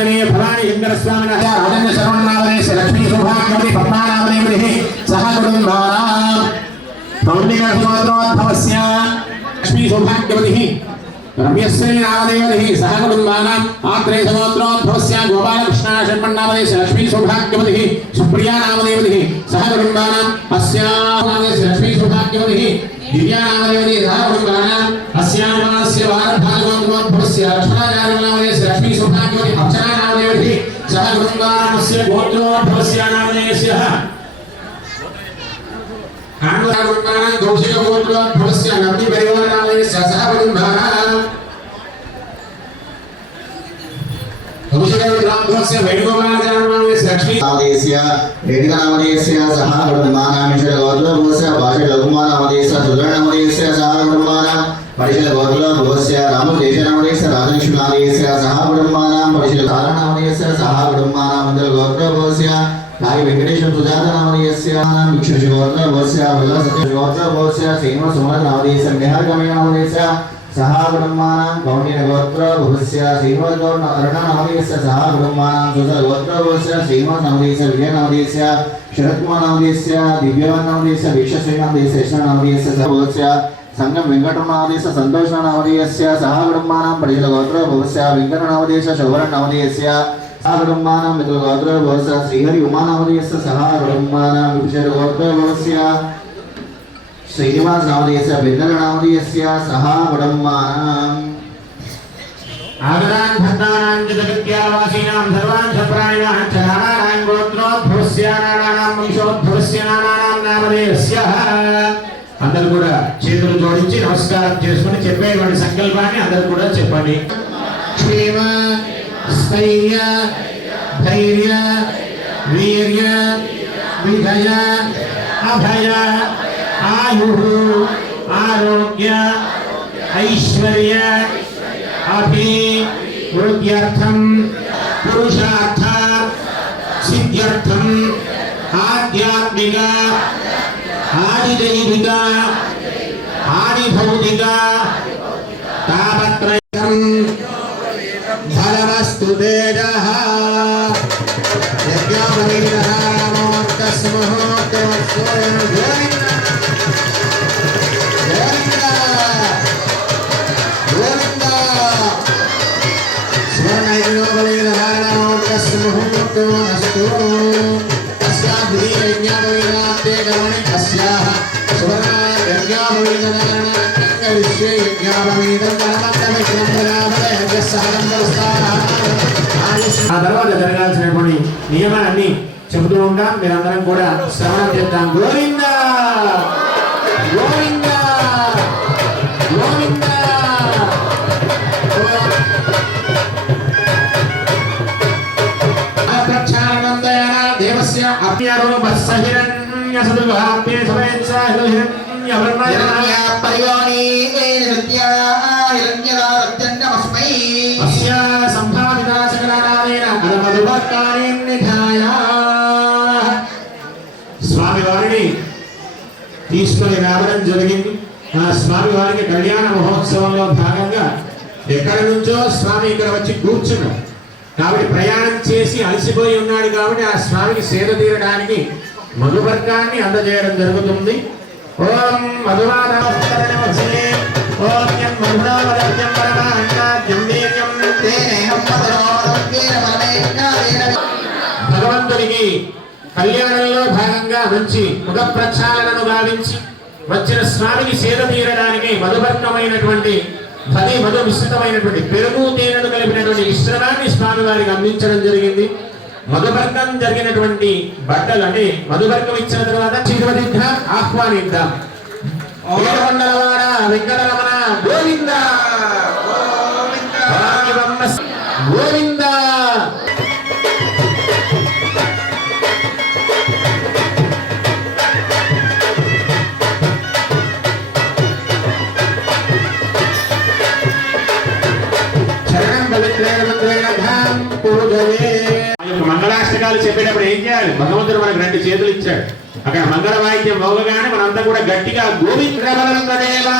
ఆంజనేయ భవాని శంకర స్వామి రాజన్య శరవణనామనే లక్ష్మీ సౌభాగ్యవతి పద్మానామనే సహ కుటుంబానాం పౌర్ణిమోద్భవస్య లక్ష్మీ సౌభాగ్యవతి రమ్యశ్రీ నామదేవతి సహ కుటుంబానాం ఆత్రే సమోత్రోద్భవస్య గోపాలకృష్ణ శర్మణామదే లక్ష్మీ సౌభాగ్యవతి సుప్రియా నామదేవతి సహ కుటుంబానాం అస్యామదే లక్ష్మీ సౌభాగ్యవతి దివ్యా నామదేవతి సహ కుటుంబానాం అస్యామాస్య వారభాగోద్భవస్య లక్ష్మణాచార్యనామదే లక్ష్మీ సౌభాగ్యవతి भवति भक्षणानामेभिः सः गृङ्गानामस्य गोत्रोद्भवस्य अनामनेयस्य आङ्ग्लगुण्डानां कौशिकगोत्रोद्भवस्य नग्निपरिवारालयस्य सः परिम्भाः कौशिकविग्राम्भस्य वेणुगोपालाचार्यनामस्य लक्ष्मीदेस्य वेदिकनामदेस्य सः गृह्यमानामिषगोत्रोभवस्य भाषलघुमानामदेस्य सुदृढनामदेस्य सः गृह्यमानः గోత్రభూస్య భాష లఘుమానామదేశ రాము సహ కుటుంబానాం సహా గోత్రభూస్య రామదేశనామదేశ రాజలక్ష్మీనామదేశస్య సహా కుటుంబానాం పరిశల గోత్ర సహ నాగి వెంకటేశ్వర సుజాత నామదేశస్య గోత్ర గోత్రభూస్య వల్ల సత్య గోత్రభూస్య శ్రీనివాస సుమల నామదేశ నిహారగమయ నామదేశ సహ కుటుంబానాం కౌండిన గోత్రభూస్య శ్రీనివాస గౌర అరుణ నామదేశ సహా కుటుంబానాం సుజల గోత్రభూస్య శ్రీనివాస నామదేశ విజయ నామదేశ శరత్కుమార్ నామదేశ దివ్యవన్ నామదేశ వీక్షశ్రీ నామదేశ యశ్వ నామదేశ సహోస్య సంగం వెంకటరమణాదేశ సంతోష నామదేశస్య సహ కుటుంబానాం పరిశల గోత్రభూస్య వెంకట నామదేశ శోభన నామదేశస్య సహ కుటుంబానాం మిత్ర గోత్రభూస్య శ్రీహరి ఉమా నామదేశ సహ కుటుంబానాం విభూషణ గోత్రభూస్య శ్రీనివాస నామదేశ వెంకట నామదేశస్య సహ కుటుంబానాం ఆగరాన్ భద్రానాం జగత్యావాసీనాం సర్వాన్ సప్రాణినాం చ నానానాం గోత్రోద్భవస్య నానానాం వంశోద్భవస్య నానానాం నామధేయస్య అందరు కూడా చేతులు జోడించి నమస్కారం చేసుకుని చెప్పేటువంటి సంకల్పాన్ని అందరూ కూడా చెప్పండి. క్షేమ స్థైర్య ధైర్య వీర్య విజయ అభయ ఆయు ఆరోగ్య ఐశ్వర్య అభి వృద్ధ్యర్థం పురుషార్థ సిద్ధ్యర్థం ఆధ్యాత్మిక ఆదిదైవిక ఆదిభౌతిక తాపత్రయం. ఫలవస్తు తేజః యజ్ఞాపవీరः రామోర్కస్మహోర్కవత్సోయం సువర్ణయజ్ఞాపవీరధారణ ఆ తర్వాత జరగాల్సినటువంటి నియమాన్ని చెబుతూ ఉంటాం. మీరందరం కూడా శ్రవణం చేద్దాం. గోవింద! గోవింద! గోవింద! ప్రక్షాళనందయన దేవస్య అప్యరూపస్య హిరణ్యసదుభాప్యే సమేత్స హిరణ్యవర్ణయ నిధాయ స్వామి వారిని తీసుకుని రావడం జరిగింది ఆ స్వామి వారికి కళ్యాణ మహోత్సవంలో భాగంగా ఎక్కడి నుంచో స్వామి ఇక్కడ వచ్చి కూర్చున్నాడు. కాబట్టి ప్రయాణం చేసి అలసిపోయి ఉన్నాడు కాబట్టి ఆ స్వామికి సేద తీరడానికి మధువర్గాన్ని అందజేయడం జరుగుతుంది. ఓం మధువాదవస్తరణవసే ఓం యం మధురావదత్యం పరమాన్నాద్యం వీర్యం భగవంతునికి కళ్యాణంలో భాగంగా మంచి ముఖ ప్రక్షాళనను గావించి వచ్చిన స్వామికి సేద తీరడానికి మధుభర్గమైనటువంటి పది మధు మిశ్రితమైనటువంటి పెరుగు తేనెను కలిపినటువంటి మిశ్రమాన్ని స్వామి వారికి అందించడం జరిగింది. మధుభర్గం జరిగినటువంటి బట్టలు అంటే మధుభర్గం ఇచ్చిన తర్వాత చిరువదిద్దాం ఆహ్వానిద్దాం. వెంకటరమణ గోవింద. గోవింద. శరణం పవిత్రేణ మంత్రేణ పూజయే. మనకు మంగళాష్టకాలు చెప్పేటప్పుడు ఏం చేయాలి? భగవంతుడు మనకు రెండు చేతులు ఇచ్చాడు. అక్కడ మంగళ వాయిద్యం మోగగానే మనంతా కూడా గట్టిగా గోవింద్రబలందేవా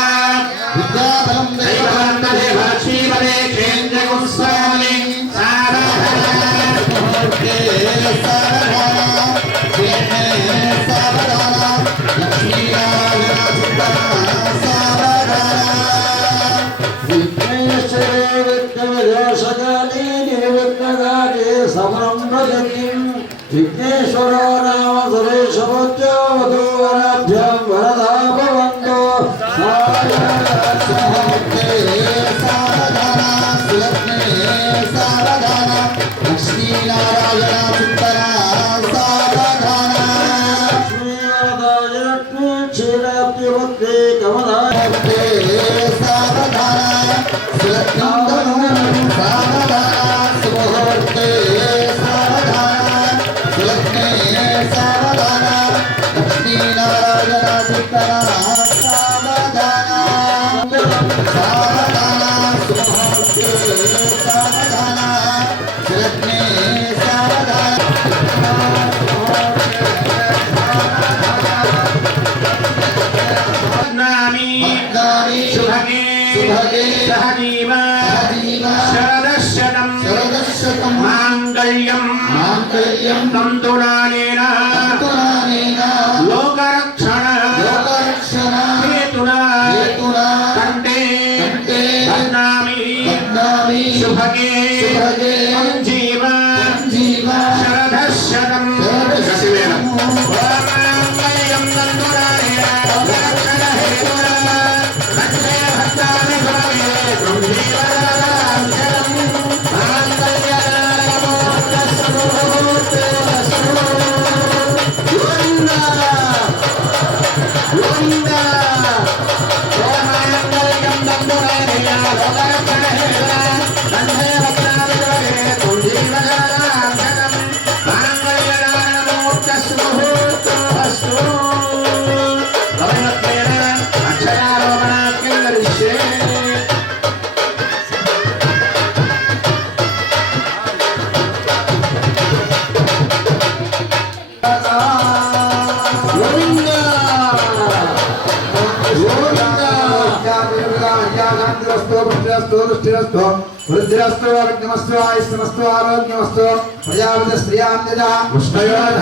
దైవబలందేవ శ్రీమదే కేంద్ర గుస్వామి సారాధన విఘ్నేశ్వరో నామ సురేశవద్యోవధూవరాభ్యాం వరదా భవంతో లక్ష్మీనారాయణ మాంగళ్యం తంతునానేన లోకరక్షణ వృద్ధిరస్తు అగ్నిమస్తు ఆయుష్మస్తు ఆరోగ్యమస్తు ప్రజాపతి శ్రియాంజన అర్జును